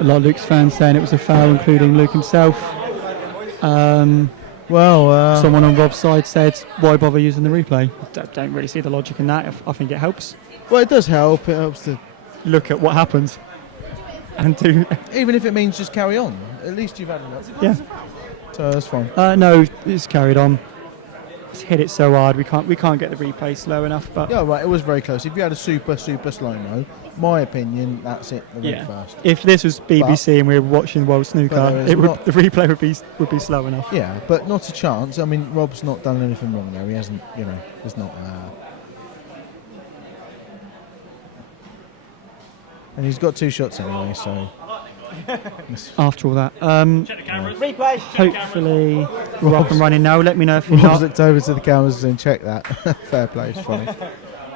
A lot of Luke's fans saying it was a foul, including Luke himself. Someone on Rob's side said, why bother using the replay? Don't really see the logic in that. I think it helps. Well, it does help. It helps to look at what happens and do. Even if it means just carry on. At least you've had enough. Yeah. So that's fine. No, it's carried on. It's hit it so hard we can't get the replay slow enough. But yeah, right. It was very close. If you had a super slow-mo, my opinion, that's it. The red first. If this was BBC and we were watching World Snooker, the replay would be slow enough. Yeah, but not a chance. I mean, Rob's not done anything wrong there. He hasn't. There's not. And he's got 2 shots anyway, so. After all that, check the cameras. Replay. Hopefully we're up and running now. Let me know if you're Rob's looked over to the cameras and checked that. Fair play, it's funny.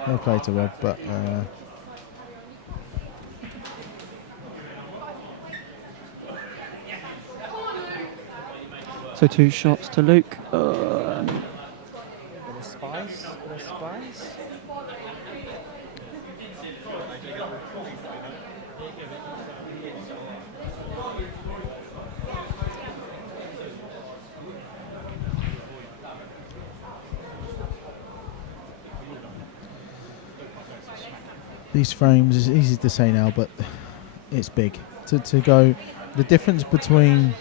No play to Rob, but. So 2 shots to Luke. Spice. These frames is easy to say now, but it's big. To go, the difference between.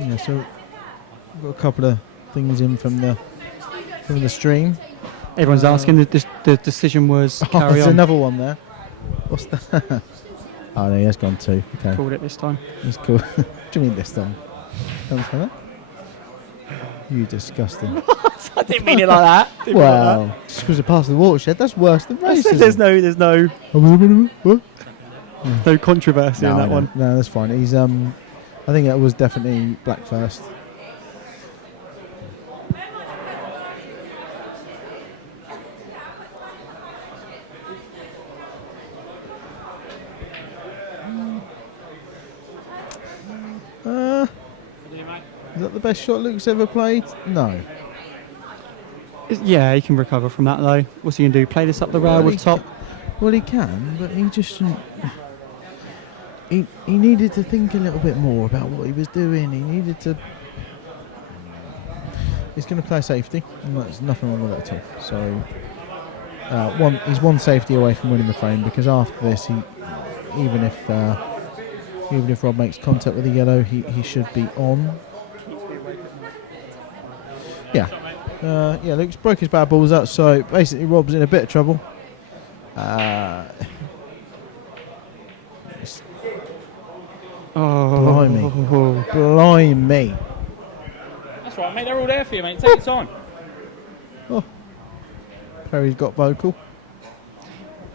Yeah, so we've got a couple of things in from the stream. Everyone's asking. The decision was carry on. There's another one there. What's that? Oh no, he has gone 2. Okay. Called it this time. He's cool. What do you mean this time? Don't say that. You disgusting. I didn't mean it like that. Well, just because it passed the watershed, that's worse than racism. There's no no controversy in that one. No, that's fine. He's I think that was definitely black first. Is that the best shot Luke's ever played? No. Yeah, he can recover from that though. What's he going to do? Play this up the rail with top? Well, he can, but he just shouldn't. He needed to think a little bit more about what he was doing. He needed to. He's going to play safety, and there's nothing wrong with that at all. So, he's one safety away from winning the frame, because after this, even if Rob makes contact with the yellow, he should be on. Yeah. Luke's broke his bad balls out, so basically Rob's in a bit of trouble. Blimey. That's right, mate. They're all there for you, mate. Take your time. Oh. Perry's got vocal.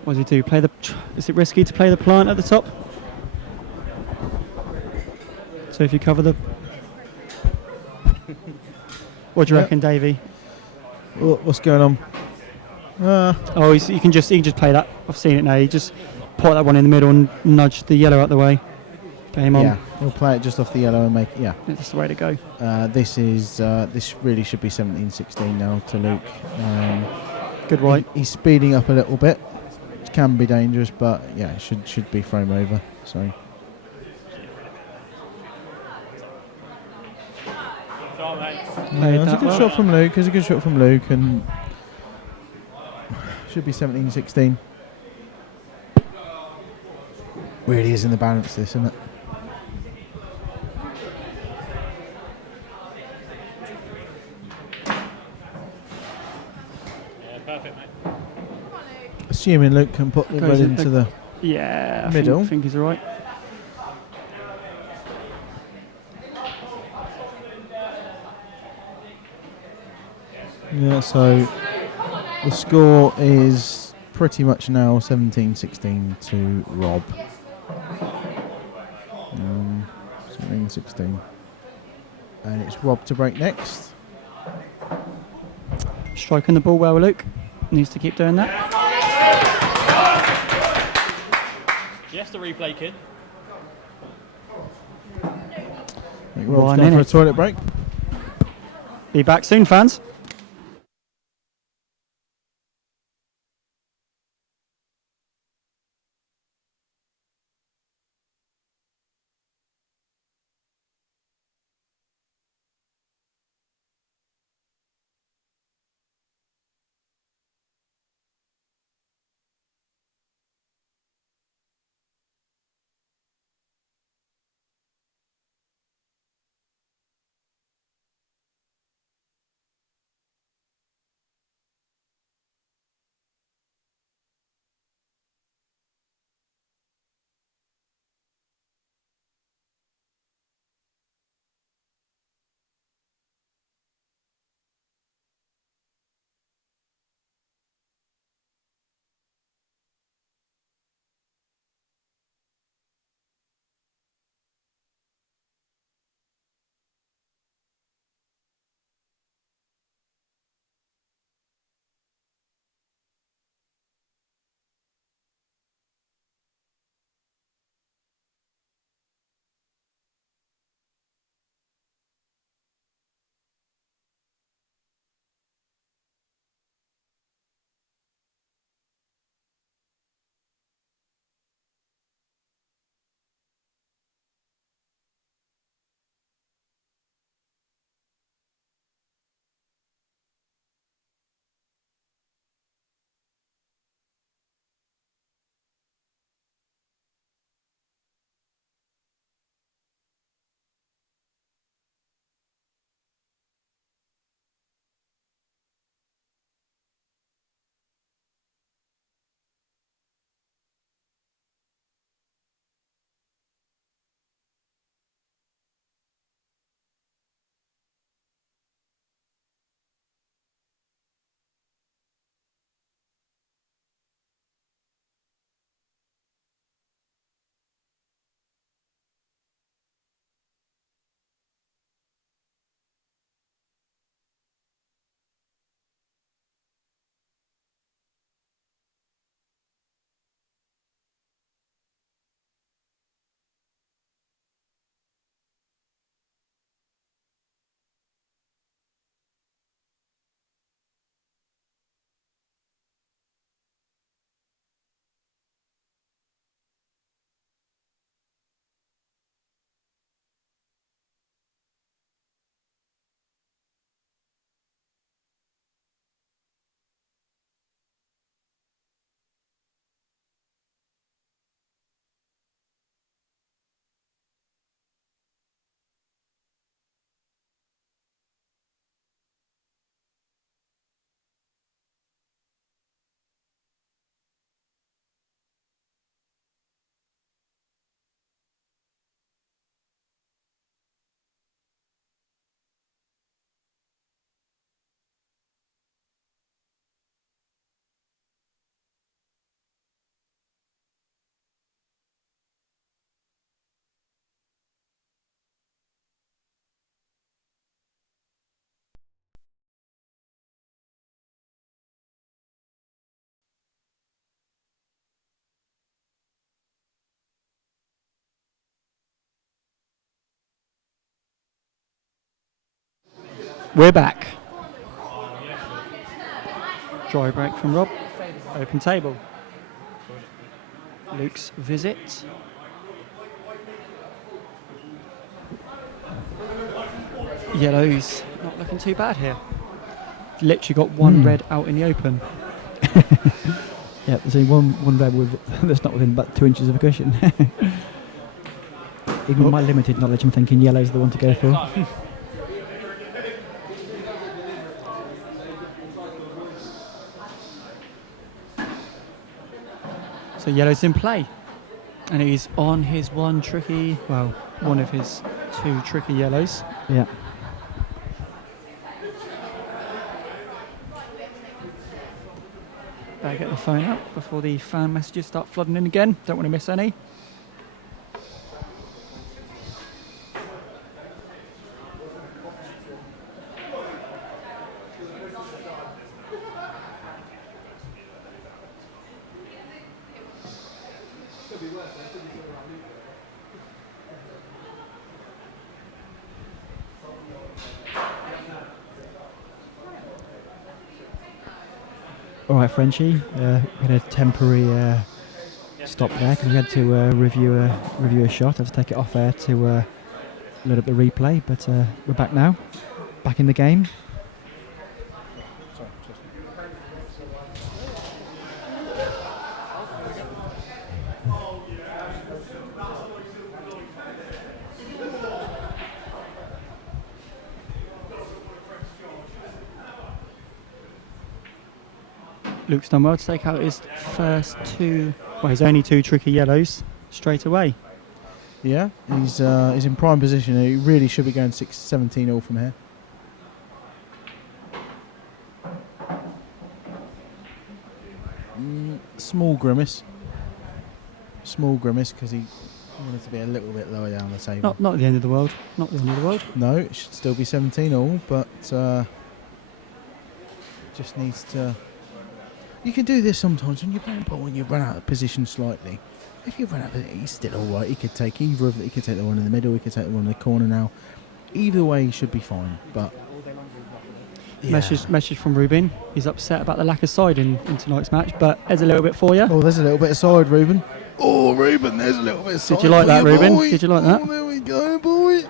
What does he do? Is it risky to play the plant at the top? So if you cover the... What do you reckon, Davey? What's going on? You can just play that. I've seen it now. You just put that one in the middle and nudge the yellow out the way. Game on. Yeah, he'll play it just off the yellow and make it. Yeah, that's the way to go. This really should be 17-16 now to Luke. Good white. He's speeding up a little bit, which can be dangerous, but yeah, it should be frame over. So. It's a good shot from Luke. It's a good shot from Luke, and should be 17-16. Really is in the balance, this, isn't it? Yeah, perfect, mate. Assuming Luke can put the red into the middle. I think he's all right. Yeah, so the score is pretty much now 17-16 to Rob. 17-16. And it's Rob to break next. Striking the ball well, Luke. Needs to keep doing that. Yes, the replay, kid. I think Rob's 1 gone for a minute. toilet break. Be back soon, fans. We're back. Dry break from Rob. Open table. Luke's visit. Yellows not looking too bad here. Literally got one red out in the open. Yeah, there's only one red that's not within about 2 inches of a cushion. Even with my limited knowledge, I'm thinking yellow's the one to go for. So yellow's in play. And he's on his one of his 2 tricky yellows. Yeah. Better get the phone out before the fan messages start flooding in again. Don't want to miss any. All right, Frenchie. We had a temporary stop there because we had to review a shot. I had to take it off air to load up the replay, but we're back now, back in the game. Luke's done well to take out his first his only 2 tricky yellows straight away. Yeah, he's in prime position. He really should be going 17 all from here. Small grimace because he wanted to be a little bit lower down the table. Not the end of the world. Not the end of the world. No, it should still be 17 all, but just needs to. You can do this sometimes when you're playing pool when you run out of position slightly. If you run out of it, he's still all right. He could take either of it. He could take the one in the middle. He could take the one in the corner now. Either way, he should be fine. But yeah. Message from Ruben. He's upset about the lack of side in tonight's match, but there's a little bit for you. Oh, there's a little bit of side, Ruben. Oh, Ruben, there's a little bit of side. Did you like that, Ruben? Boy. Did you like that? Oh, there we go, boy.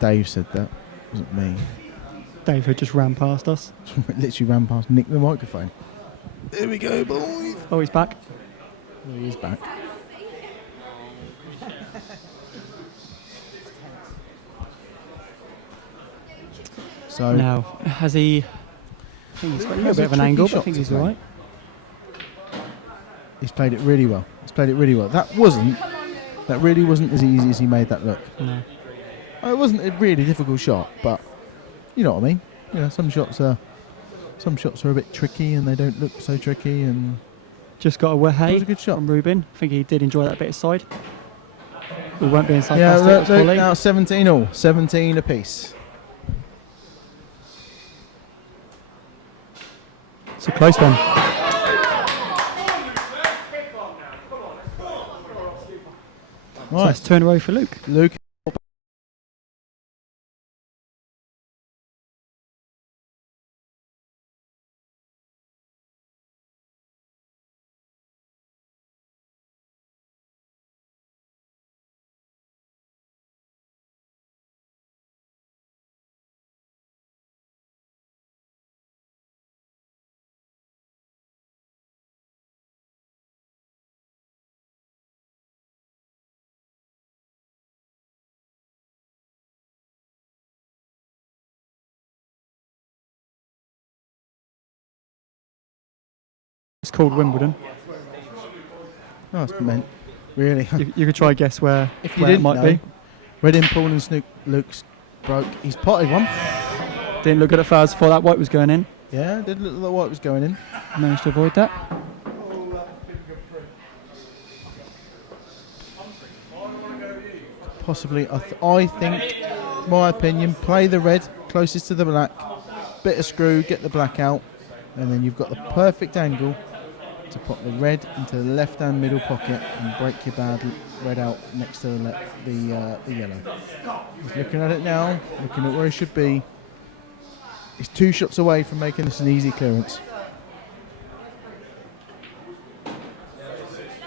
Dave said that. Wasn't me. David just ran past us. Literally ran past, nicked the microphone. There we go, boys. Oh, he's back. Oh, he is back. So Now, has he... I think he's got a little bit of an angle, but I think he's all right. He's played it really well. That really wasn't as easy as he made that look. No. It wasn't a really difficult shot, but you know what I mean. You know, some shots are a bit tricky and they don't look so tricky. And Just got a way it was a good shot from Ruben. I think he did enjoy that bit of side. We weren't being Yeah, sarcastic. look, now 17 all, 17 apiece. It's a close one. So Right, it's 2 in a row for Luke. Luke. It's called Wimbledon. Oh, it's meant. Really. You could try and guess where, If you where it didn't might know, be. Redding, Paul and Snook Luke's broke. He's potted one. Didn't look good at first, thought that white was going in. Yeah, did look like what was going in. Managed to avoid that. Possibly, I think, my opinion, play the red closest to the black, bit of screw, get the black out, and then you've got the perfect angle to put the red into the left-hand middle pocket and break your bad red out next to the yellow. He's looking at it now, looking at where he should be. He's 2 shots away from making this an easy clearance.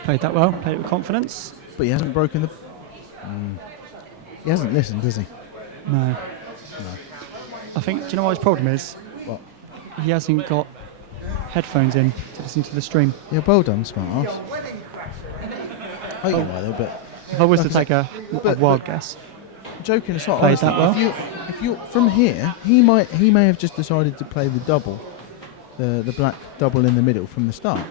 Played that well, played it with confidence. But he hasn't broken the... He hasn't listened, has he? No. I think, do you know what his problem is? What? He hasn't got headphones in to listen to the stream. Yeah, well done, smart ass. Oh, you know, though, but If I was Like to I take a wild guess. joking aside, Played honestly, that well. if you from here, he may have just decided to play the double, the black double in the middle from the start.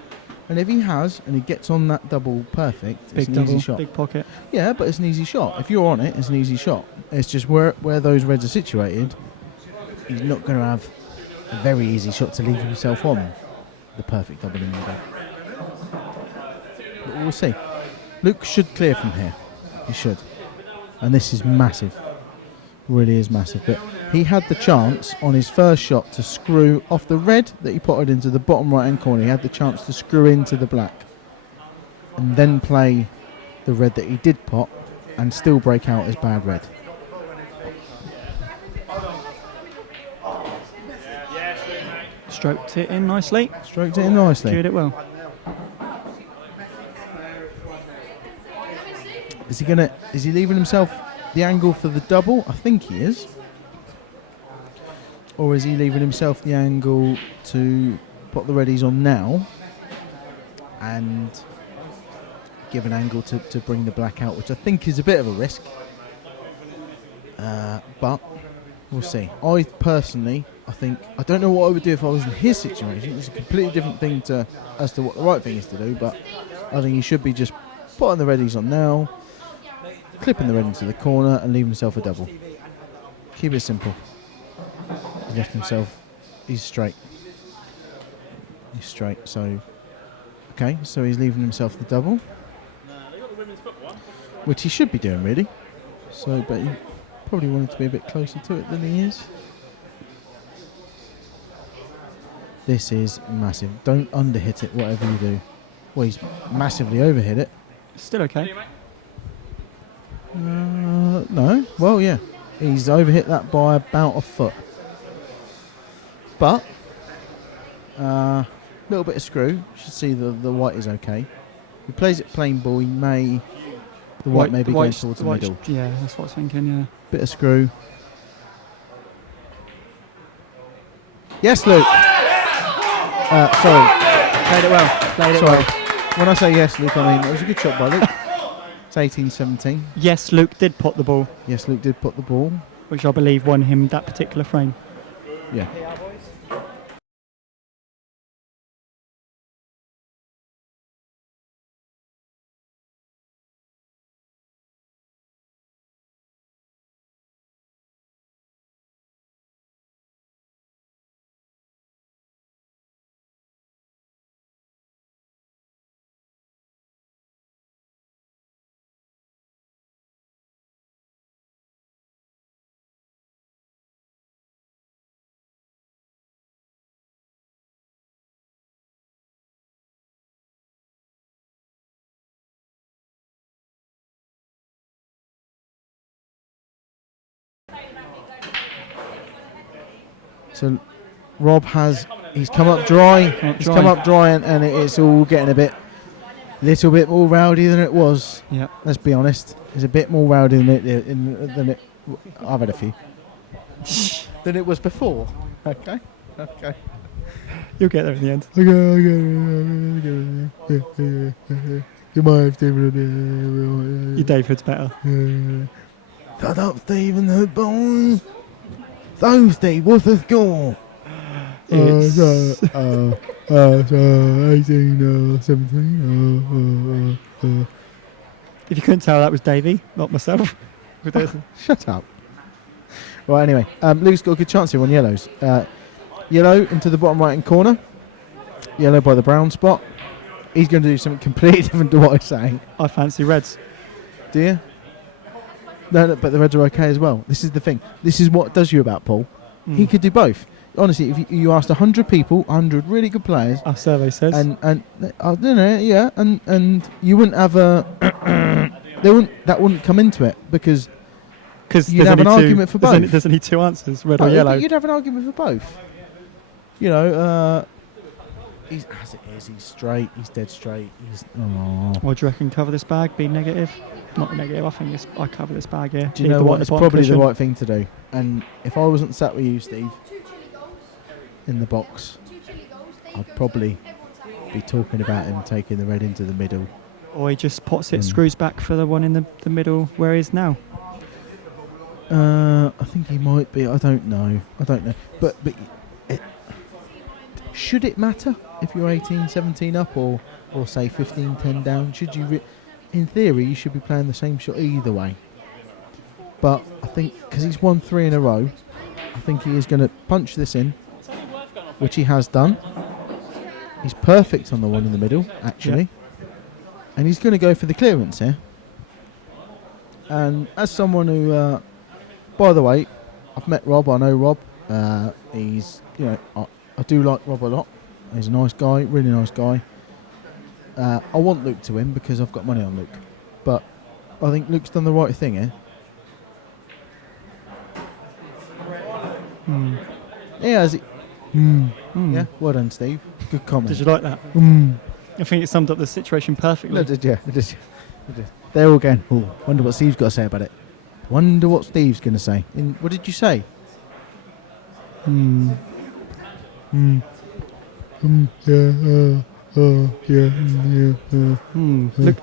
And if he has, and he gets on that double perfect, it's Big an double, easy shot. big pocket. Yeah, but it's an easy shot. If you're on it, it's an easy shot. It's just where those reds are situated, he's not going to have a very easy shot to leave himself on the perfect double in the middle. But we'll see. Luke should clear from here. He should. And this is massive. Really is massive. But he had the chance on his first shot to screw off the red that he potted into the bottom right hand corner. He had the chance to screw into the black and then play the red that he did pot and still break out as bad red. Stroked it in nicely. Stroked it in nicely. Cued it well. Is he leaving himself the angle for the double? I think he is. Or is he leaving himself the angle to put the readies on now and give an angle to bring the black out, which I think is a bit of a risk. But we'll see. I think I don't know what I would do if I was in his situation. It's a completely different thing as to what the right thing is to do, but I think he should be just putting the readies on now, clipping the red into the corner and leaving himself a double. Keep it simple. He's left himself, he's straight. So okay, so he's leaving himself the double, which he should be doing really. So, but he probably wanted to be a bit closer to it than he is. This is massive. Don't underhit it, whatever you do. Well, he's massively overhit it. Still okay. No. Well, yeah. He's overhit that by about a foot. But, little bit of screw. You should see the white is okay. If he plays it plain ball, he may... The white may be going towards the middle. Yeah, that's what I was thinking, yeah. Bit of screw. Yes, Luke. Sorry. Played it well. When I say yes, Luke, I mean it was a good shot by Luke. It's 18-17. Yes, Luke did pot the ball, Yes, Luke did put the ball. which I believe won him that particular frame. Yeah. So Rob he's come up dry. He's come up dry and it's all getting a little bit more rowdy than it was. Yeah. Let's be honest. It's a bit more rowdy than it. I've had a few. Than it was before. Okay. You'll get there in the end. Your David's better. Shut up, Stephen the boy. So, Steve, what's the score? It's 18, 17. If you couldn't tell, that was Davey, not myself. Shut up. Right, anyway, Luke's got a good chance here on yellows. Yellow into the bottom right-hand corner. Yellow by the brown spot. He's going to do something completely different to what I say. I fancy reds. Do you? No, but the reds are okay as well. This is the thing. This is what does you about Paul. He could do both. Honestly, if you asked 100 people, 100 really good players, Our survey says. and I don't know, yeah, and you wouldn't have a that wouldn't come into it because you'd have an argument for both. There's only two answers, red or No, yellow. but you'd have an argument for both. You know, he's as it is. He's straight. He's dead straight. What do you reckon? Cover this bag? Be negative? Not negative. I think I cover this bag here. Do you know what? It's probably the right thing to do. And if I wasn't sat with you, Steve, in the box, I'd probably be talking about him taking the red into the middle. Or he just pots it, screws back for the one in the middle where he is now. I think he might be. I don't know. But should it matter if you're 18, 17 up or say 15, 10 down? Should you? In theory, you should be playing the same shot either way. But I think because he's won 3 in a row, I think he is going to punch this in, which he has done. He's perfect on the one in the middle, actually. Yeah. And he's going to go for the clearance here. And as someone who, by the way, I've met Rob, I know Rob. He's, I do like Rob a lot. He's a nice guy, really nice guy. I want Luke to win because I've got money on Luke. But I think Luke's done the right thing here. He has it. Yeah, well done, Steve. Good comment. Did you like that? I think it summed up the situation perfectly. No, did you? They're all going, oh, wonder what Steve's got to say about it. Wonder what Steve's going to say. What did you say?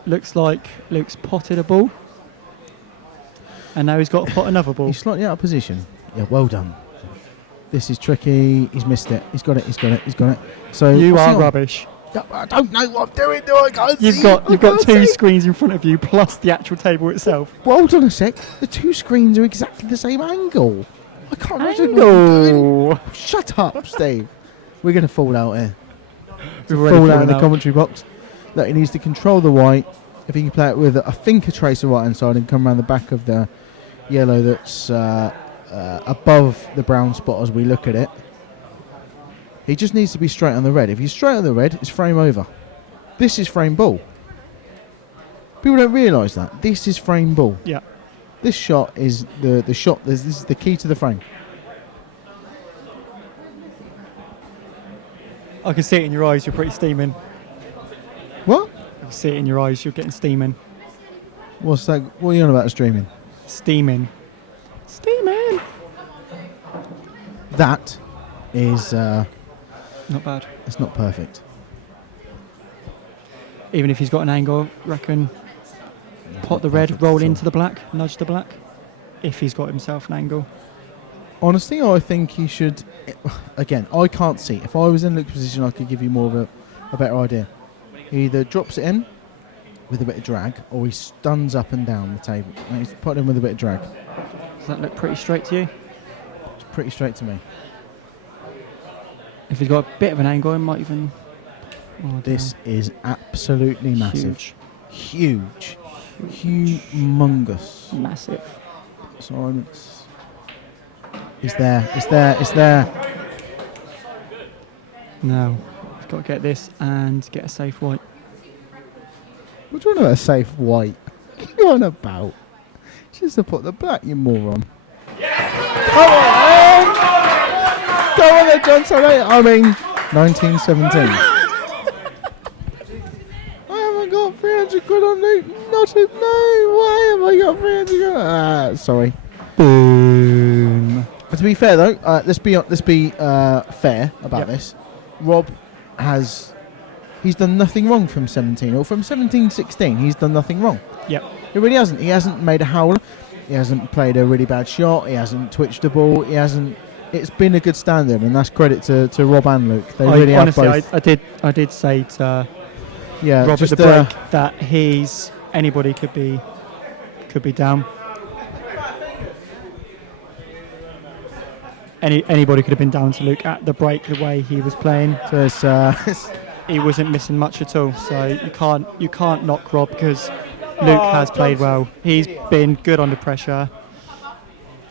Looks like Luke's potted a ball. And now he's got to pot another ball. He's slightly out of position. Yeah, well done. This is tricky. He's missed it. He's got it. So You what's he are on? rubbish. I don't know what I'm doing. I can't see. You've got two screens in front of you plus the actual table itself. Well, hold on a sec. The two screens are exactly the same angle. I can't imagine what I'm doing. Shut up, Steve. We're going to fall out here. Fall out in the commentary box. That he needs to control the white. If he can play it with, I think, a tracer right hand side and come around the back of the yellow that's above the brown spot as we look at it. He just needs to be straight on the red. If he's straight on the red, it's frame over. This is frame ball. People don't realise that. This is frame ball. Yeah. This shot is the shot. This is the key to the frame. I can see it in your eyes. You're pretty steaming. What? I can see it in your eyes. You're getting steaming. What's that? What are you on about streaming? Steaming. That is Not bad. it's not perfect. Even if he's got an angle, reckon pot the red, roll into the black, nudge the black. If he's got himself an angle. Honestly, I think he should. Again, I can't see. If I was in Luke's position, I could give you more of a better idea. He either drops it in with a bit of drag, or he stuns up and down the table. And he's put in with a bit of drag. Does that look pretty straight to you? It's pretty straight to me. If he's got a bit of an angle, it might even... This is absolutely massive. Huge. Humongous. Massive. Silence. It's there. No. He's got to get this and get a safe white. What do you want about a safe white? What are you on about? Just to put the black, you moron. Go on there, Johnson. I mean, 1917. I haven't got 300 quid on Luke. Why have I got 300 quid? Sorry. Boom. But to be fair though, let's be fair about this. Rob he's done nothing wrong from 17 or from 17-16. He's done nothing wrong. Yep. He really hasn't. He hasn't made a howler. He hasn't played a really bad shot. He hasn't twitched a ball. He hasn't. It's been a good standard, and that's credit to Rob and Luke. They really honestly, have both. I did say to Yeah, Rob at just the break that anybody could be down. Anybody could have been down to Luke at the break the way he was playing. So it's, He wasn't missing much at all. So you can't knock Rob because Luke has played well. He's been good under pressure.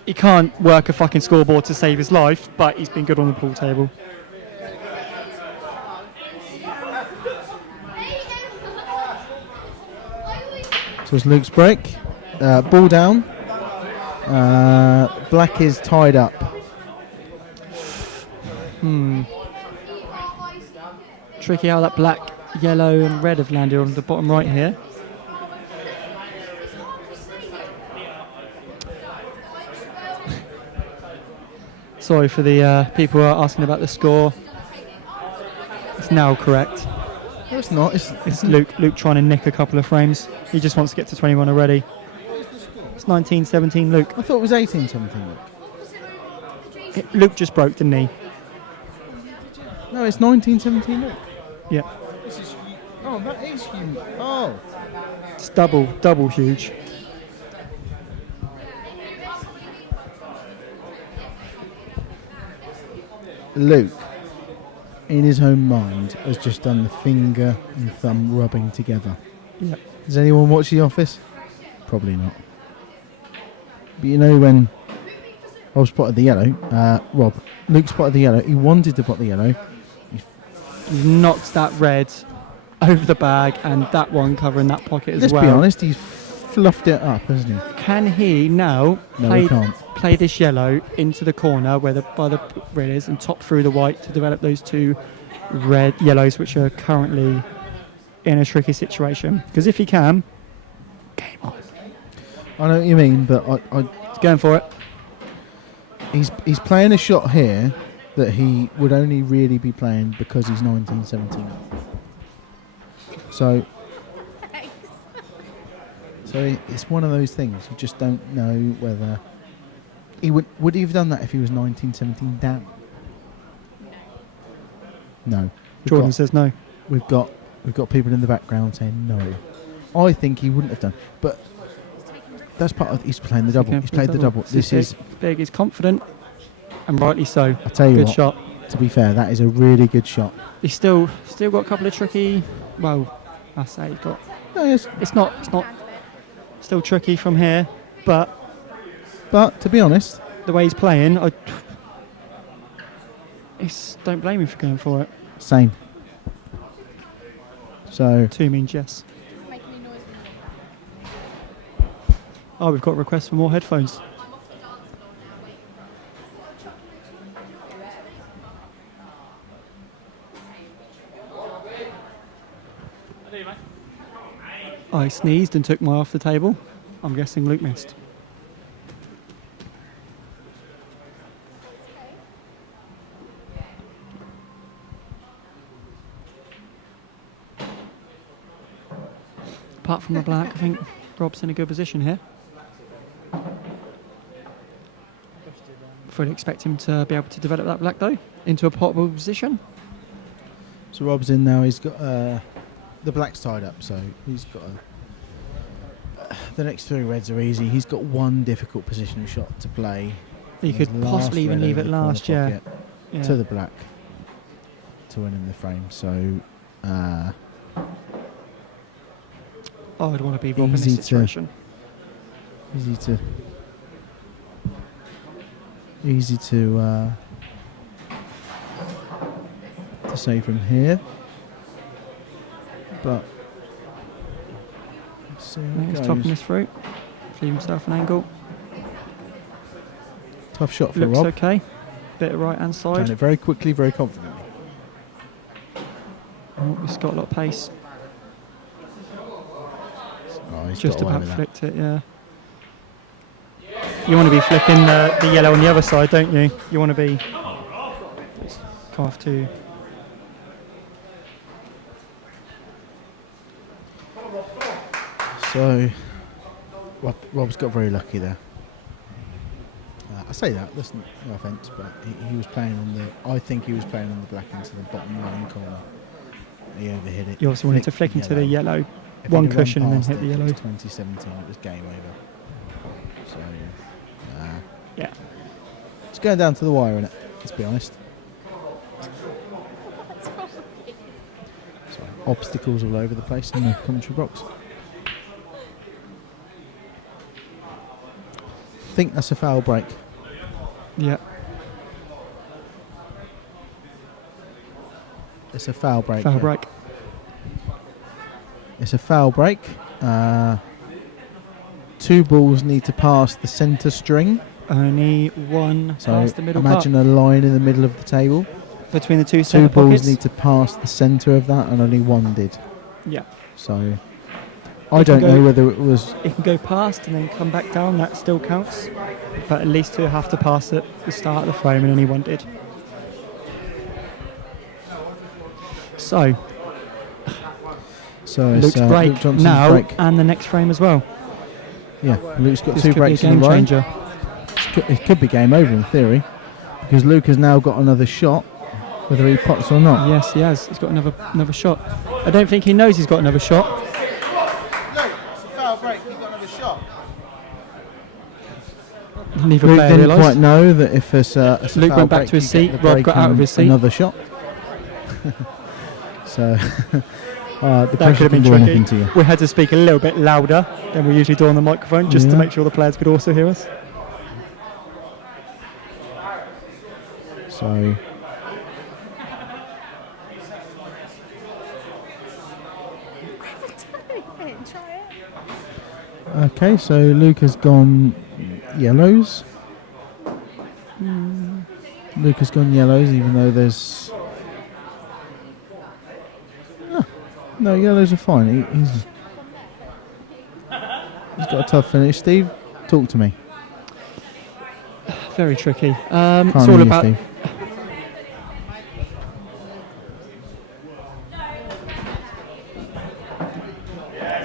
He can't work a fucking scoreboard to save his life, but he's been good on the pool table. So it's Luke's break. Ball down. Black is tied up. Tricky how that black, yellow and red have landed on the bottom right here. Sorry for the people who are asking about the score. It's now correct. No, it's not. It's Luke trying to nick a couple of frames. He just wants to get to 21 already. It's 19-17 Luke. I thought it was 18-17. Luke just broke, didn't he? No, it's 19-17. Luke. Yeah. Oh, that is huge. Oh. It's double huge. Luke, in his own mind, has just done the finger and thumb rubbing together. Yeah. Does anyone watch The Office? Probably not. But you know when Rob spotted the yellow, Luke spotted the yellow, he wanted to pot the yellow. He knocked that red over the bag and that one covering that pocket as well. Let's be honest, he's fluffed it up, hasn't he? Can he now No, he can't. play this yellow into the corner where by the red is and top through the white to develop those two yellows, which are currently in a tricky situation? Because if he can, game on. I know what you mean, but He's going for it. he's playing a shot here that he would only really be playing because he's 1917. So it's one of those things. You just don't know whether he would he have done that if he was 1917 down. No. Jordan says no. We've got people in the background saying no. I think he wouldn't have done, but that's part of. He's playing the double. He's played the double. This is big. He's confident, and rightly so. I tell you good what, shot. To be fair, that is a really good shot. He's still got a couple of tricky. Well, I say he's got. No, yes. It's not still tricky from here, but to be honest, the way he's playing, don't blame him for going for it. Same. So 2 means yes. Oh, we've got requests for more headphones. I sneezed and took my off the table. I'm guessing Luke missed. Apart from the black, I think Rob's in a good position here. Fully expect him to be able to develop that black though into a potable position. So Rob's in now. He's got the black's tied up, so he's got the next 3 reds are easy. He's got one difficult positional shot to play. He could His possibly last even red leave in it the corner last, yeah. pocket to the black to win in the frame. So I would want to be Rob in this Easy situation. easy to say from here, but let's see how He's it topping goes. this through. Leave himself an angle. Tough shot for Looks Rob. okay. Bit of right hand Playing side. it very quickly, very confidently. Oh, he's got a lot of pace. Oh, he's Just got away about with that. flicked it, yeah. You want to be flicking the yellow on the other side, don't you? You want to be come off to. So Rob's got very lucky there. I say that, listen, no offence, but he was playing on the. I think he was playing on the black into the bottom right corner. He overhit it. You also wanted to flick into the yellow. If One he'd have run cushion and then past hit it, the it yellow. was 2017, it was game over. So Yeah. it's going down to the wire, innit? Let's be honest. So obstacles all over the place in the commentary box. I think that's a foul break. Yeah. It's a foul break. Foul yeah. break. It's a foul break. 2 balls need to pass the centre string. Only one So past the middle imagine a line in the middle of the table. part. Between the 2 2 centre balls pockets. need to pass the centre of that, and only 1 did. Yeah. So I You can don't know go- whether it was. It can go past and then come back down, that still counts. But at least 2 have to pass at the start of the frame and only 1 did. So, So it's Luke's Luke break Johnson's now break. and the next frame as well. Yeah, Luke's got This 2 could be a breaks in game a row. changer. It could be game over in theory, because Luke has now got another shot, whether he pots or not. Yes, he has. He's got another shot. I don't think he knows he's got another shot. Luke, it's a foul break. You've got another shot. Neither Luke player didn't realised. quite know that if it's a Luke foul went back break, to his you get seat, the Rob break got out of and his seat. Another shot. So the That could pressure have can been do anything to tricky. you. We had to speak a little bit louder than we usually do on the microphone, just to Yeah. make sure the players could also hear us. So Okay, so Luke has gone yellows. Luke has gone yellows, even though there's... No, yellows are fine. He's got a tough finish. Steve, talk to me. Very tricky. Can't It's hear all you, about. Steve.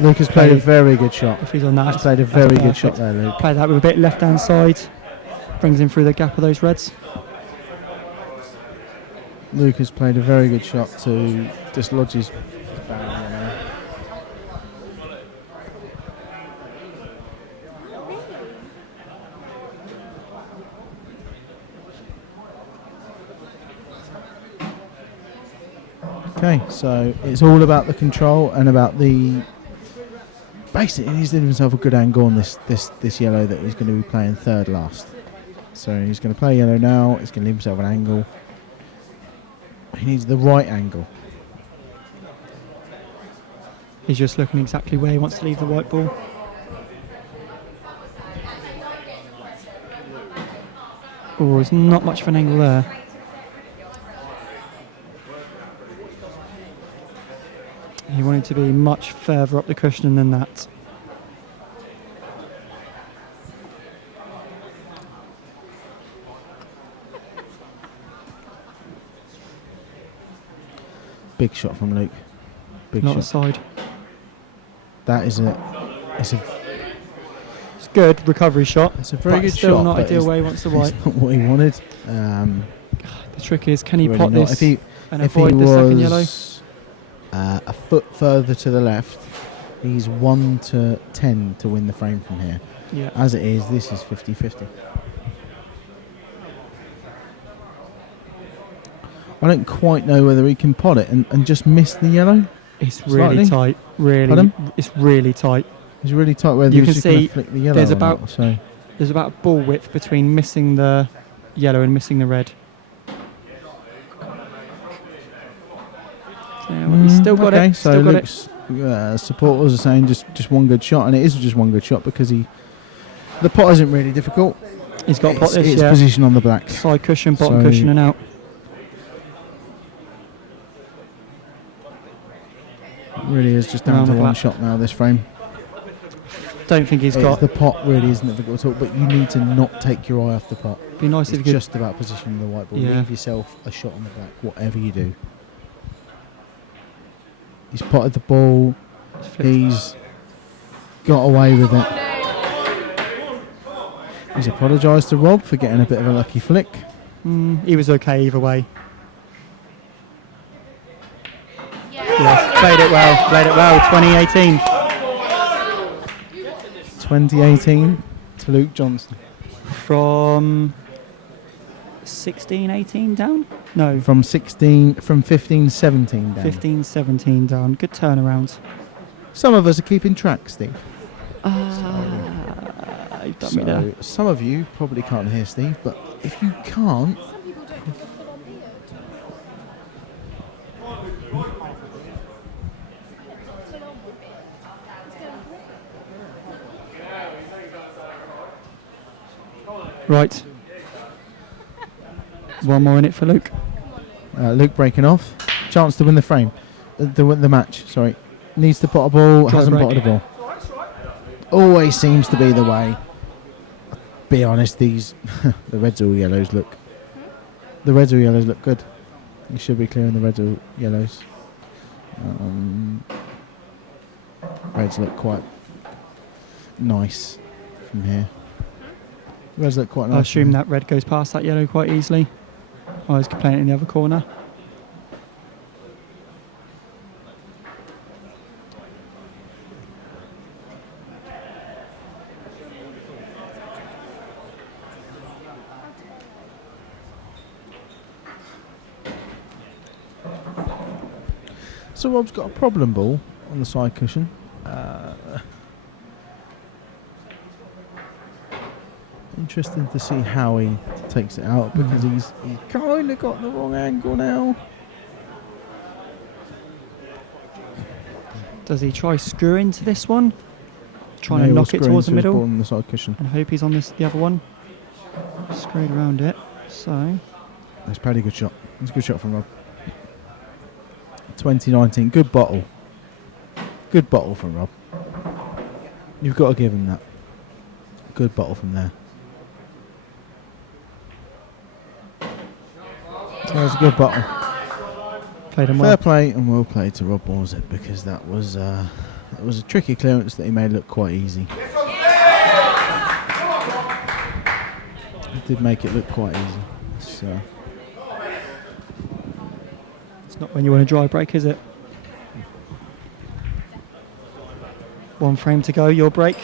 Luke has played a very good shot. If he's on that, He's played a that's very good perfect. shot there, Luke. Play that with a bit left hand side. Brings him through the gap of those reds. Luke has played a very good shot to dislodge his barrier there. Okay, so it's all about the control and about the... Basically, he's given himself a good angle on this yellow that he's going to be playing third last. So he's going to play yellow now. He's going to leave himself an angle. He needs the right angle. He's just looking exactly where he wants to leave the white ball. Oh, there's not much of an angle there. He wanted to be much further up the cushion than that. Big shot from Luke. Big Not shot. aside. That is It's good recovery shot. it's a very But good it's still shot. not but ideal it's- where he wants the white. It's not what he wanted. The trick is, can he Really pot not. this If and he avoid the second yellow? was a foot further to the left, he's 1 to 10 to win the frame from here. Yeah. As it is, this is 50-50. I don't quite know whether he can pot it and just miss the yellow. It's really Slightly. tight. Really, Pardon? it's really tight. It's really tight whether You he's can just going see to flick the yellow there's or about- not, so There's about a ball width between missing the yellow and missing the red. Yeah, well, he's still got okay, it. so Still got it. Luke's supporters are saying just one good shot, and it is just one good shot because the pot isn't really difficult. He's got pot this, It's yeah. position on the black. Side cushion, bottom So- cushion, and out. It really is just down Around to the one black. shot now. This frame. Don't think he's got. The pot really isn't difficult at all, but you need to not take your eye off the pot. Be nice if It's you could. just about positioning the white ball. Yeah. Leave yourself a shot on the black, whatever you do. He's potted the ball. He's got away with it. He's apologised to Rob for getting a bit of a lucky flick. He was okay either way. Yes, played it well. Played it well. 2018. 2018 to Luke Johnson. From 16, 18 down? No, From 15, 17 down. 15, 17 down. Good turnaround. Some of us are keeping track, Steve. You've done me there. So some of you probably can't hear Steve, but if you can't, Right. One more in it for Luke. Luke breaking off. Chance to win the frame. The match, sorry. Needs to pot a ball, Try hasn't break. potted a ball. Always seems to be the way. Be honest, these the reds or yellows look. The reds or yellows look good. You should be clearing the reds or yellows. Reds look quite nice from here. Reds look quite nice. I assume from that red goes past that yellow quite easily. I was playing it in the other corner. So Rob's got a problem ball on the side cushion. Interesting to see how he takes it out because he's kind of got the wrong angle now. Does he try screw into this one? trying to knock it towards the middle. On the side cushion. And hope he's on the other one. Screwed around it. So That's a pretty good shot. It's a good shot from Rob. 2019, good bottle. Good bottle from Rob. You've got to give him that. Good bottle from there. That was a good bottle. played him Fair well. play and well played to R.Morshead, because that was a tricky clearance that he made look quite easy. He did make it look quite easy. So It's not when you want a dry break, is it? One frame to go, your break.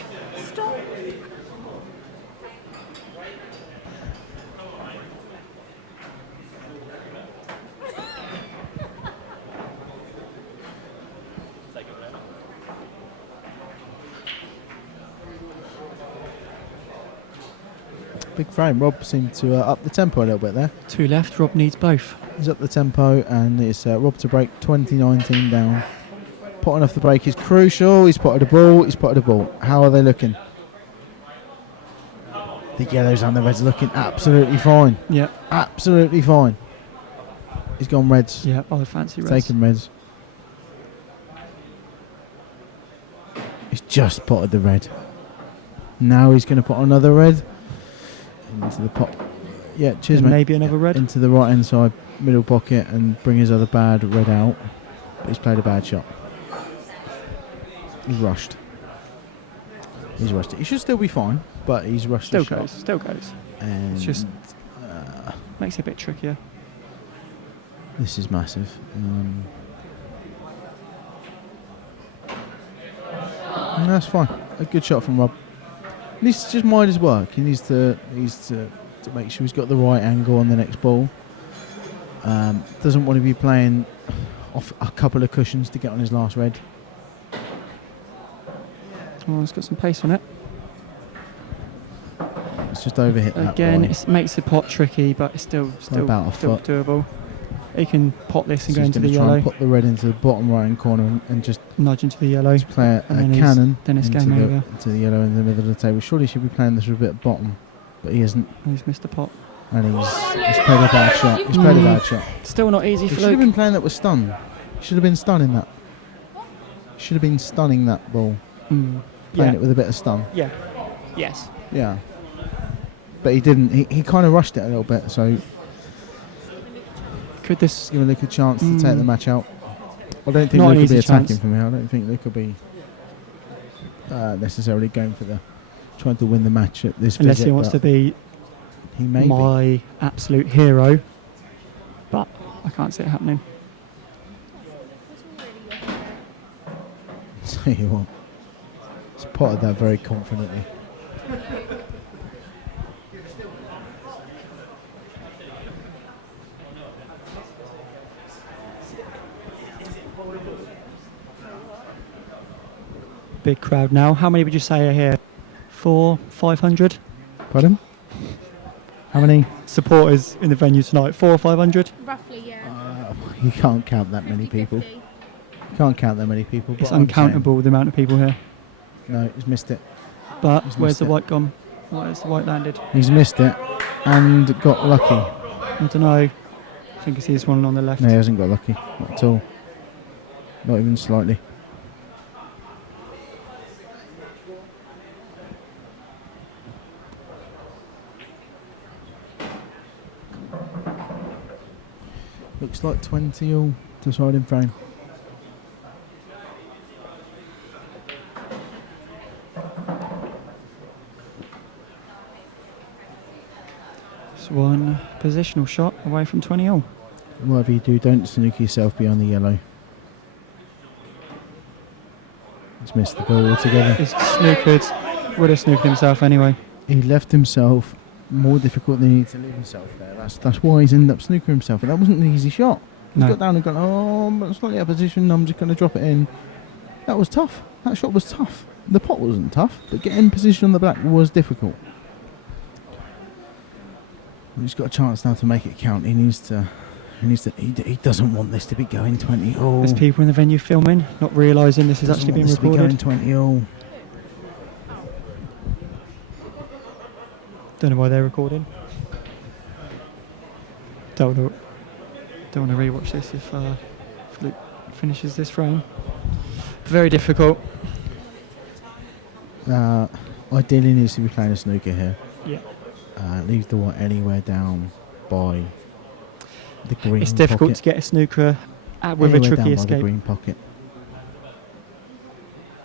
big frame. Rob seemed to up the tempo a little bit there. Two left, Rob needs both. He's up the tempo, and it's Rob to break 2019 down. Potting off the break is crucial. He's potted a ball. He's potted a ball. How are they looking? The yellows and the reds are looking absolutely fine. Yeah. Absolutely fine. He's gone reds. Yeah, I fancy reds. Taking reds. He's just potted the red. Now he's going to put another red into the pot. Yeah, cheers, And mate. maybe another red. Into the right hand side middle pocket and bring his other bad red out. But he's played a bad shot. He's rushed. He's rushed it. He should still be fine, but he's rushed Still the shot. goes, still goes. And It's just makes it a bit trickier. this is massive. And that's fine. A good shot from Rob. He needs to just mind his work. He needs to make sure he's got the right angle on the next ball. Doesn't want to be playing off a couple of cushions to get on his last red. Oh, it's got some pace on it. It's just overhit that Again, wide. it makes the pot tricky, but it's still about a foot. doable. He can pot this and So go he's into the gonna try yellow, and put the red into the bottom right hand corner and just nudge into the yellow. play a And then cannon then it's into game the, over. into the yellow in the middle of the table. Surely he should be playing this with a bit of bottom, but he isn't. He's missed the pot. And he's played a bad shot. He's played a bad shot. Still not easy He for should have Luke. been playing that with stun. He should have been stunning that. Should have been stunning that ball. Playing Yeah. it with a bit of stun. Yeah. Yes. Yeah. But he didn't. He kind of rushed it a little bit, so Could this? giving Luke a chance to take the match out. I don't think Not an Luke will be easy attacking chance. from here. I don't think Luke will be necessarily going for trying to win the match at this Unless visit, he wants but to be he may be. my absolute hero, but I can't see it happening. Tell you what, he's potted that very confidently. Big crowd now. How many would you say are here? 500? Pardon? How many supporters in the venue tonight? 400 or 500? Roughly, yeah. You can't count that many people. 50. You can't count that many people. It's but I'm uncountable the amount of people here. saying- No, he's missed it. But He's where's missed the it. white gone? Where's the white landed? He's missed it and got lucky. I don't know. I think I see this one on the left. No, he hasn't got lucky. Not at all. Not even slightly. Looks like 20 all deciding frame. It's one positional shot away from 20 all. Whatever you do, don't snook yourself beyond the yellow. He's missed the ball altogether. He's snookered. Would have snooked himself anyway. He left himself more difficult than he needed to leave himself there. That's why he's ended up snookering himself. And that wasn't an easy shot. He No. got down and gone, oh, I'm slightly out of position, I'm just going to drop it in. That was tough. That shot was tough. The pot wasn't tough, but getting in position on the black was difficult. He's got a chance now to make it count. He doesn't want this to be going 20 all. There's people in the venue filming, not realising this is actually being Be going recorded. 20 all. Don't know why they're recording. Don't want to rewatch this if Luke finishes this frame. Very difficult. Ideally needs to be playing a snooker here. Yeah. Leave the white anywhere down by the green. It's difficult pocket. to get a snooker with Anywhere a tricky down by the escape. green pocket.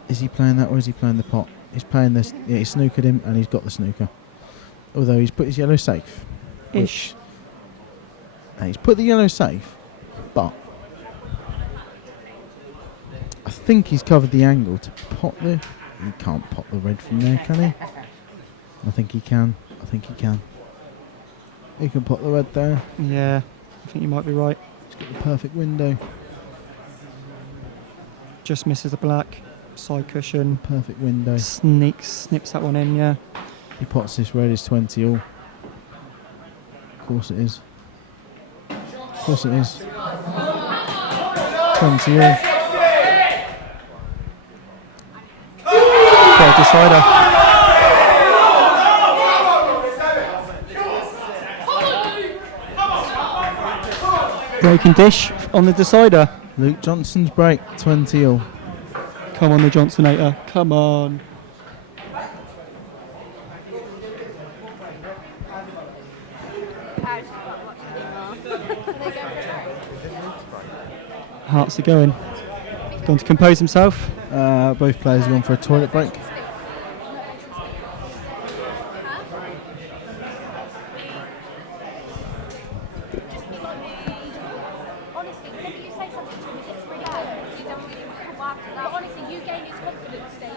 Is he playing that or is he playing the pot? He's playing this. Yeah, he's snookered him and he's got the snooker. Although he's put his yellow safe. Ish. He's put the yellow safe, but I think he's covered the angle to pot the. He can't pot the red from there, can he? I think he can. He can pot the red there. Yeah, I think you might be right. He's got the perfect window. Just misses the black. Side cushion. Perfect window. Snips that one in, yeah. He pots this red is 20 all. Of course it is. 20 all. Fair decider. Breaking dish on the decider. Luke Johnson's break, 20 all. Come on, the Johnsonator. Come on. Hearts are going. Going to compose himself. Both players have gone for a toilet break. Honestly, whenever you say something to him, he gets really good. You don't really work it out. Honestly, you gain his confidence, David.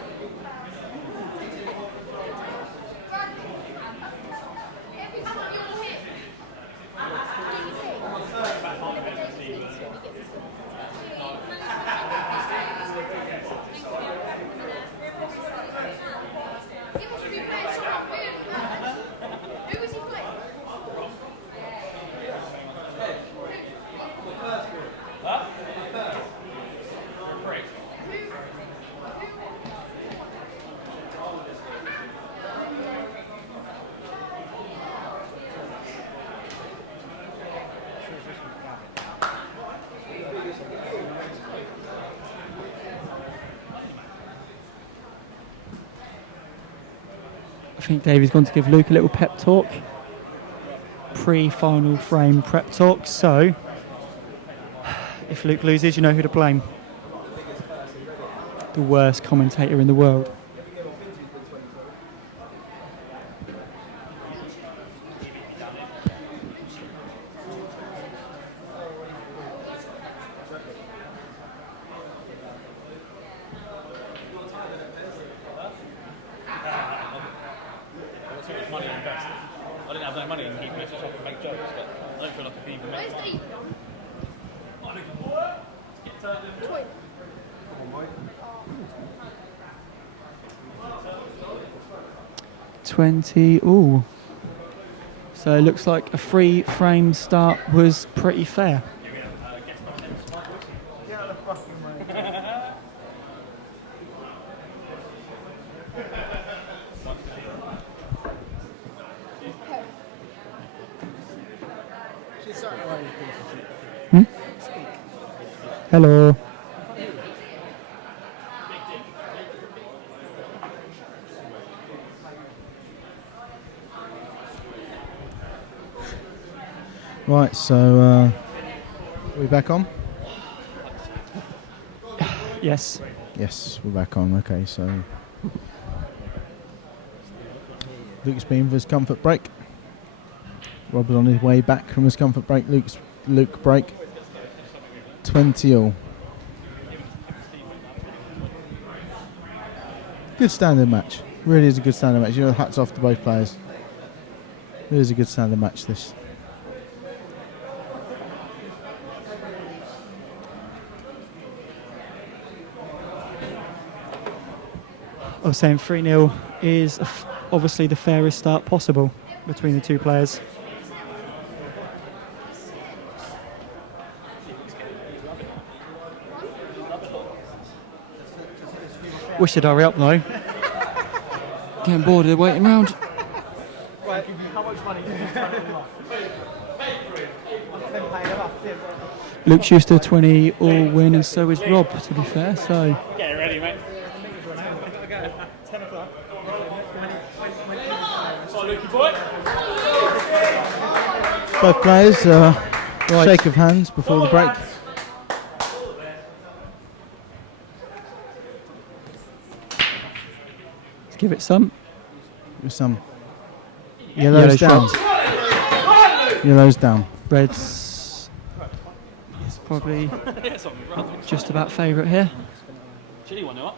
Who was he playing? I think Davey's going to give Luke a little pep talk. Pre-final frame prep talk. So, if Luke loses, you know who to blame. The worst commentator in the world. Too much money invested. I didn't have no money in keeping it, so I can make jokes, but I don't feel like I can even make Where's money. David? Toilet. 20 all. So it looks like a free frame start was pretty fair. Hello. Right, so are we back on? Yes. Yes, we're back on. Okay, so Luke's been for his comfort break. Rob is on his way back from his comfort break. Luke break. 20 all. Good standard match. Really is a good standard match. You know, hats off to both players. It is a good standard match, this. I was saying 3-0 is obviously the fairest start possible between the two players. Wish they'd hurry up though. Getting bored of waiting round. Luke's used to a 20 all win, and so is Rob, to be fair. So Get ready, mate. Both players, shake of hands before the break. let's give it some. With some yellows down. Yellows down. Reds is probably just about favourite here. Chili one, what?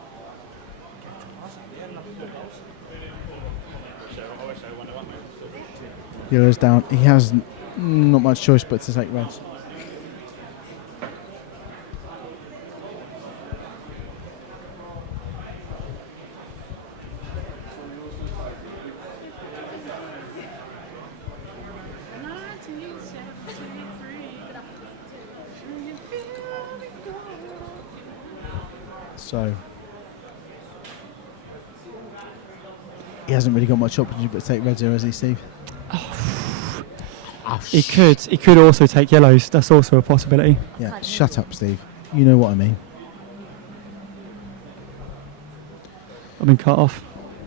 Yellows down. He has not much choice but to take reds. So he hasn't really got much opportunity but to take reds here, has he, Steve? He could also take yellows. That's also a possibility. Yeah, shut up, Steve. You know what I mean. I've been cut off.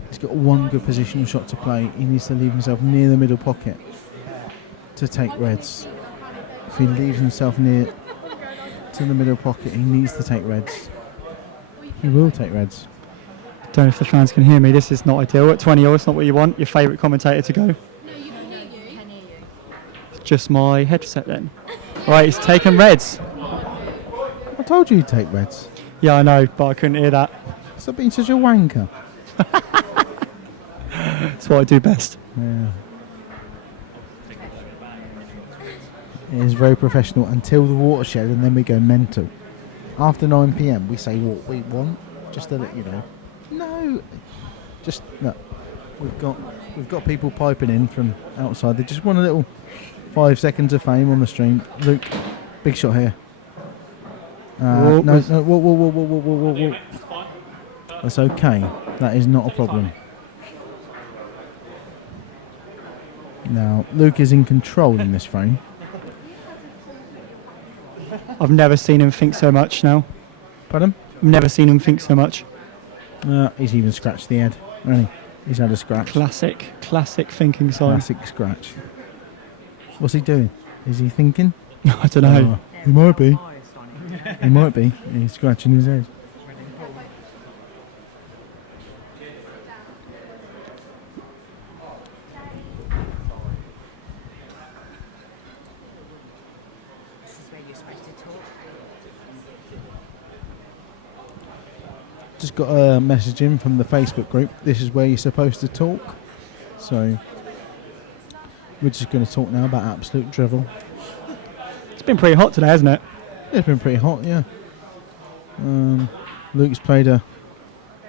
He's got one good positional shot to play. He needs to leave himself near the middle pocket to take reds. If he leaves himself near to the middle pocket, he needs to take reds. He will take reds. Don't know if the fans can hear me. This is not ideal. At 20 all, it's not what you want. Your favourite commentator to go. No, you can hear you. Can hear you. Just my headset then. Right, he's taken reds. I told you he'd take reds. Yeah, I know, but I couldn't hear that. Stop being such a wanker. That's what I do best. Yeah. It is very professional until the watershed, and then we go mental. After 9 p.m, we say what we want, just to let you know. No, just no. We've got people piping in from outside. They just want a little 5 seconds of fame on the stream. Luke, big shot here. No, whoa. That's okay. That is not a problem. Now, Luke is in control in this frame. I've never seen him think so much now. Pardon? I've never seen him think so much. He's even scratched the head. Really? He's had a scratch. Classic thinking sign. Classic scratch. What's he doing? Is he thinking? I don't know. He might be. He might be. He's scratching his head. Just got a message in from the Facebook group. This is where you're supposed to talk. So we're just going to talk now about absolute drivel. It's been pretty hot today, hasn't it? It's been pretty hot, yeah. Luke's played a...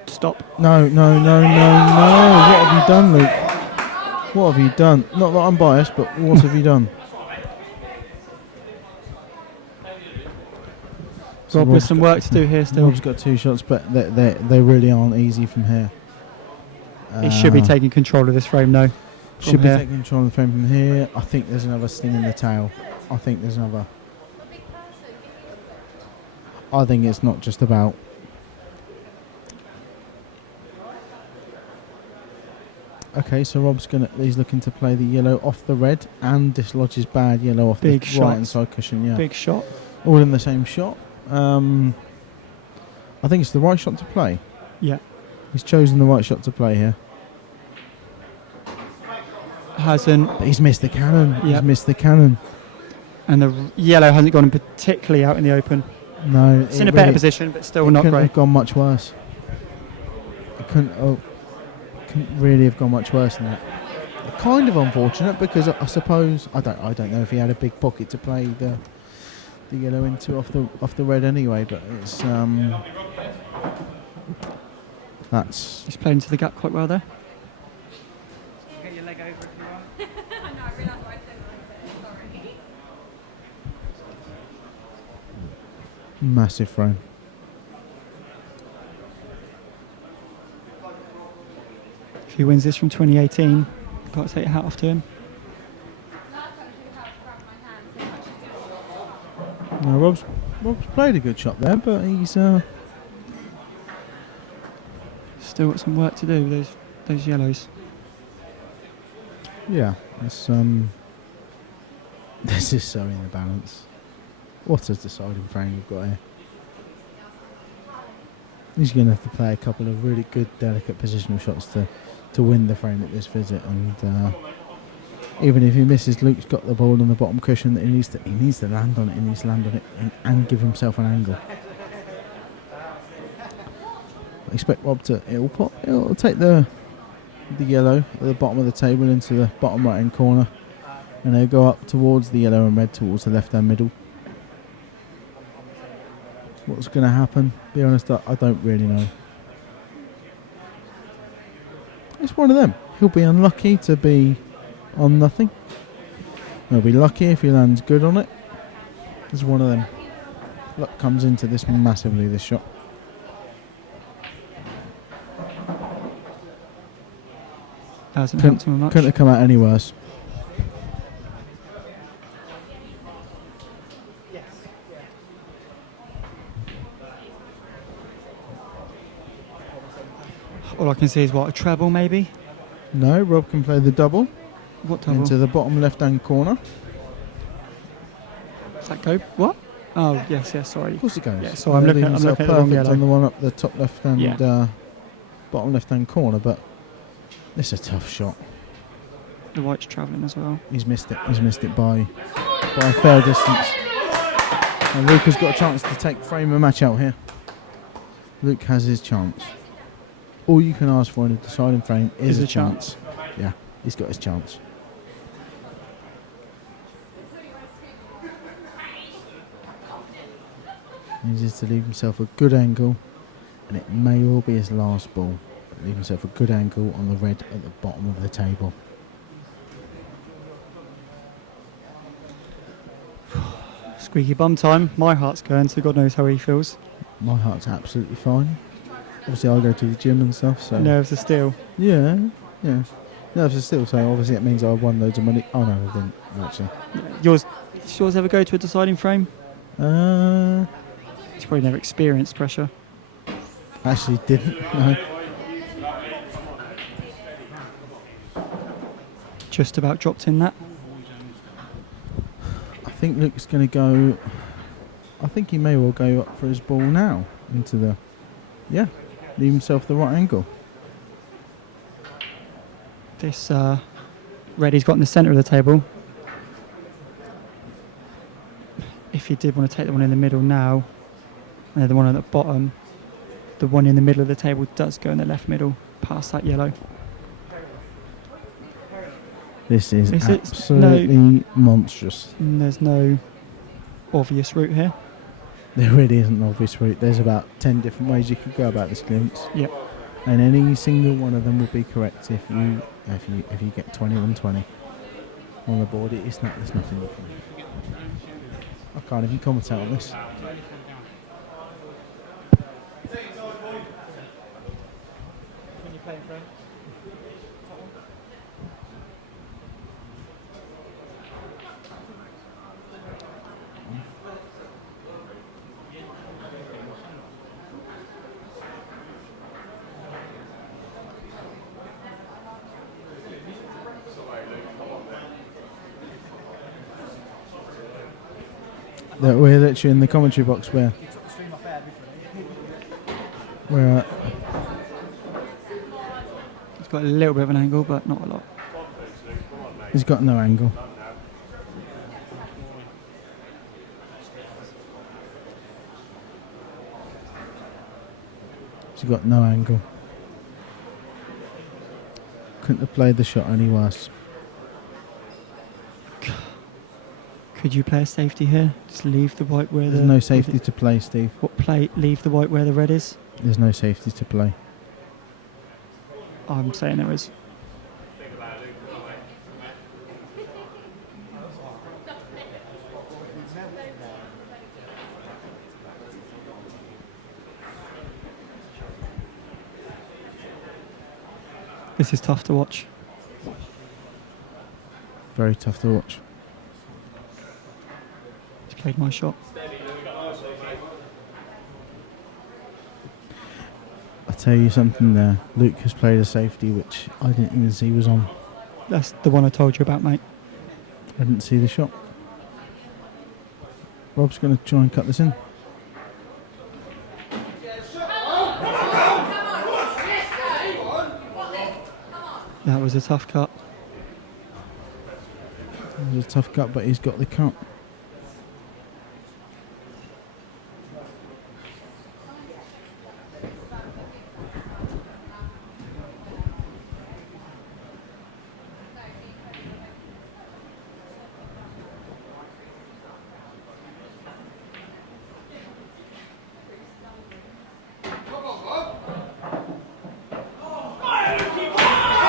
Stop. No. What have you done, Luke? What have you done? Not that I'm biased, but what have you done? Rob, with some work to do here still. Rob's got 2 shots, but they really aren't easy from here. He should be taking control of this frame, though. Should be taking control of the frame from here. I think there's another sting in the tail. I think there's another. I think it's not just about. Okay, so he's looking to play the yellow off the red and dislodges bad yellow off the right hand side cushion. Yeah, big shot. All in the same shot. I think it's the right shot to play. Yeah. He's chosen the right shot to play here. Hasn't. But he's missed the cannon. Yep. He's missed the cannon. And the yellow hasn't gone particularly out in the open. No. It's in a better position, but still not great. Couldn't have gone much worse. It couldn't really have gone much worse than that. Kind of unfortunate because I suppose I don't know if he had a big pocket to play the yellow into off the red anyway, but it's he's played into the gap quite well there. Get your leg over if you want. I know, I realised what I said sorry. massive frame. If he wins this from 2018, Got to take your hat off to him. No, Rob's played a good shot there, but he's Still got some work to do with those yellows. yeah. It's this is so in the balance. What a deciding frame we've got here. He's going to have to play a couple of really good, delicate positional shots to win the frame at this visit, and even if he misses, Luke's got the ball on the bottom cushion. He needs to land on it. He needs to land on it and give himself an angle. I expect Rob to it'll take the yellow at the bottom of the table into the bottom right hand corner, and they'll go up towards the yellow and red towards the left hand middle. What's going to happen? Be honest, I don't really know. It's one of them. He'll be unlucky to be on nothing. He'll be lucky if he lands good on it. It's one of them. Luck comes into this massively, this shot. Hasn't helped him much. Couldn't have come out any worse. All I can see is what, a treble maybe? No, Rob can play the double What double? into the bottom left-hand corner. Does that go? What? Oh, yes, sorry. Of course it goes. Yeah, so I'm looking at the wrong perfect yellow. on the one up the top left-hand, Yeah. bottom left-hand corner, but it's a tough shot. The white's travelling as well. He's missed it. He's missed it by a fair distance. And Luke has got a chance to take frame and match out here. Luke has his chance. All you can ask for in a deciding frame is a chance. Yeah, he's got his chance. He needs to leave himself a good angle, and it may well be his last ball. But leave himself a good angle on the red at the bottom of the table. Squeaky bum time. My heart's going, so God knows how he feels. My heart's absolutely fine. Obviously, I go to the gym and stuff, so Nerves are still. yeah. Nerves are still, so obviously it means I won loads of money. Oh no, I didn't actually. Yours ever go to a deciding frame? Uh, He's probably never experienced pressure. actually didn't. No. Just about dropped in that. I think Luke's going to go. I think he may well go up for his ball now into the. Yeah, leave himself the right angle. This red he's got in the centre of the table. If he did want to take the one in the middle now, and the one at the bottom, the one in the middle of the table does go in the left middle, past that yellow. This is Is it? absolutely monstrous. And there's no obvious route here. There really isn't an obvious route. There's about 10 different ways you could go about this clearance. Yep. And any single one of them will be correct if you get 21-20 on the board. There's nothing you can do. I can't even commentate on this. We're literally in the commentary box where It's got a little bit of an angle, but not a lot. he's got no angle. He's got no angle. Couldn't have played the shot any worse. Could you play a safety here? Just leave the white where There's no safety to play, Steve. What play? Leave the white where the red is? There's no safety to play. I'm saying there is. This is tough to watch. Very tough to watch. He's played my shot. I tell you something there. Luke has played a safety which I didn't even see was on. That's the one I told you about, mate. I didn't see the shot. Rob's going to try and cut this in. That was a tough cut. It was a tough cut, but he's got the cut.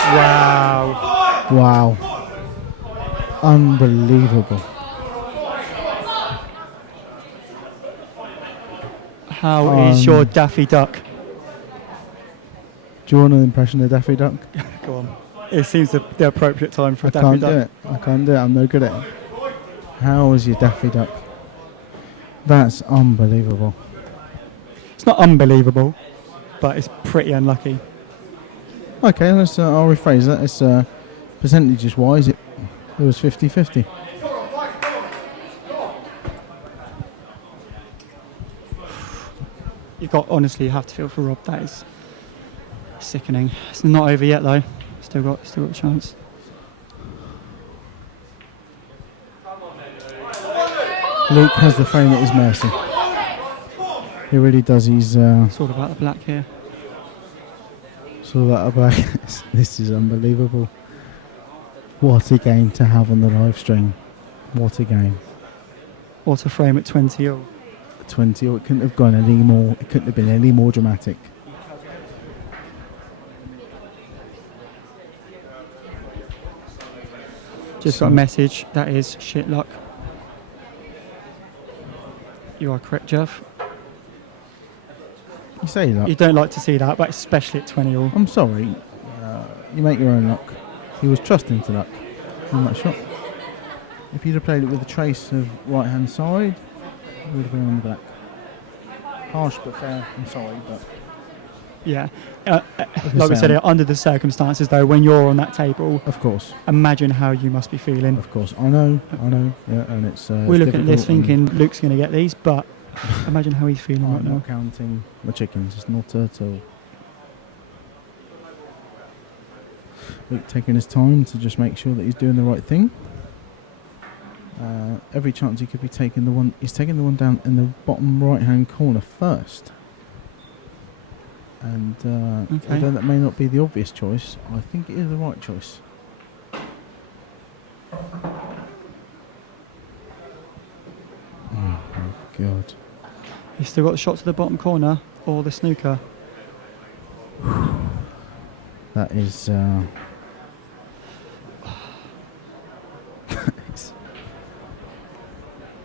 Wow. Wow. Unbelievable. How is your Daffy Duck? Do you want an impression of Daffy Duck? Go on. It seems the appropriate time for a I Daffy can't Duck. do it. I can't do it. I'm no good at it. How is your Daffy Duck? That's unbelievable. It's not unbelievable, but it's pretty unlucky. Okay, let's. I'll rephrase that. It's percentages wise, it was 50-50. Honestly, you have to feel for Rob. That is sickening. It's not over yet, though. Still got a chance. Luke has the frame at his mercy. He really does. He's It's all about the black here. saw that about. This is unbelievable. What a game to have on the live stream. What a game. What a frame at 20 all. 20, or it couldn't have gone any more. It couldn't have been any more dramatic. Just got a message. That is shit luck. You are correct, Jeff. You say that. You don't like to see that, but especially at 20 all. I'm sorry. You make your own luck. He was trusting to luck on that shot. If you'd have played it with a trace of right hand side, it would have been on the black. Harsh but fair. I'm sorry, but Yeah. Like we said, under the circumstances, though, when you're on that table, of course, imagine how you must be feeling. of course, I know, yeah, and it's. We're looking at this thinking Luke's going to get these, but imagine how he's feeling right I'm now. not counting my chickens. It's not at all. Luke taking his time to just make sure that he's doing the right thing. Every chance he could be taking the one. He's taking the one down in the bottom right-hand corner first. And although that may not be the obvious choice, I think it is the right choice. Oh my God. He's still got the shot to the bottom corner or the snooker. That is. It's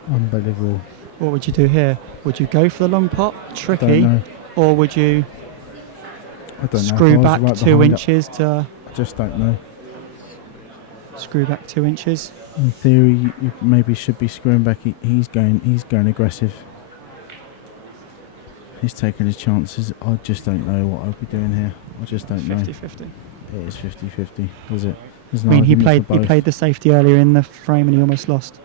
unbelievable. What would you do here? Would you go for the long pot, I tricky, don't know. or would you I don't know. screw If I was back right 2 behind it, inches to I just don't know. screw back 2 inches? In theory, you maybe should be screwing back. He's going aggressive. He's taking his chances. I just don't know what I'd be doing here. I just don't know. 50-50. It is 50-50, is it? There's I no mean, he argument for both. played the safety earlier in the frame and he almost lost.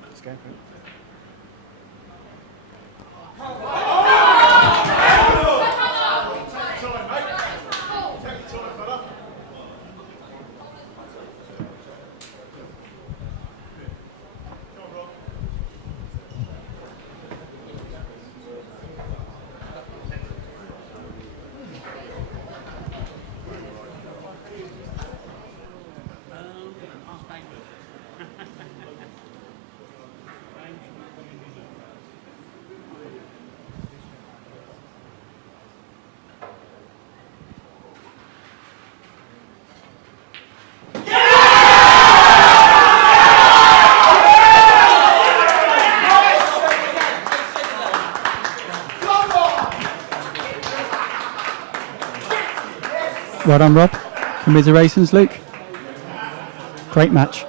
Well done, Rob. Commiserations, Luke. Great match.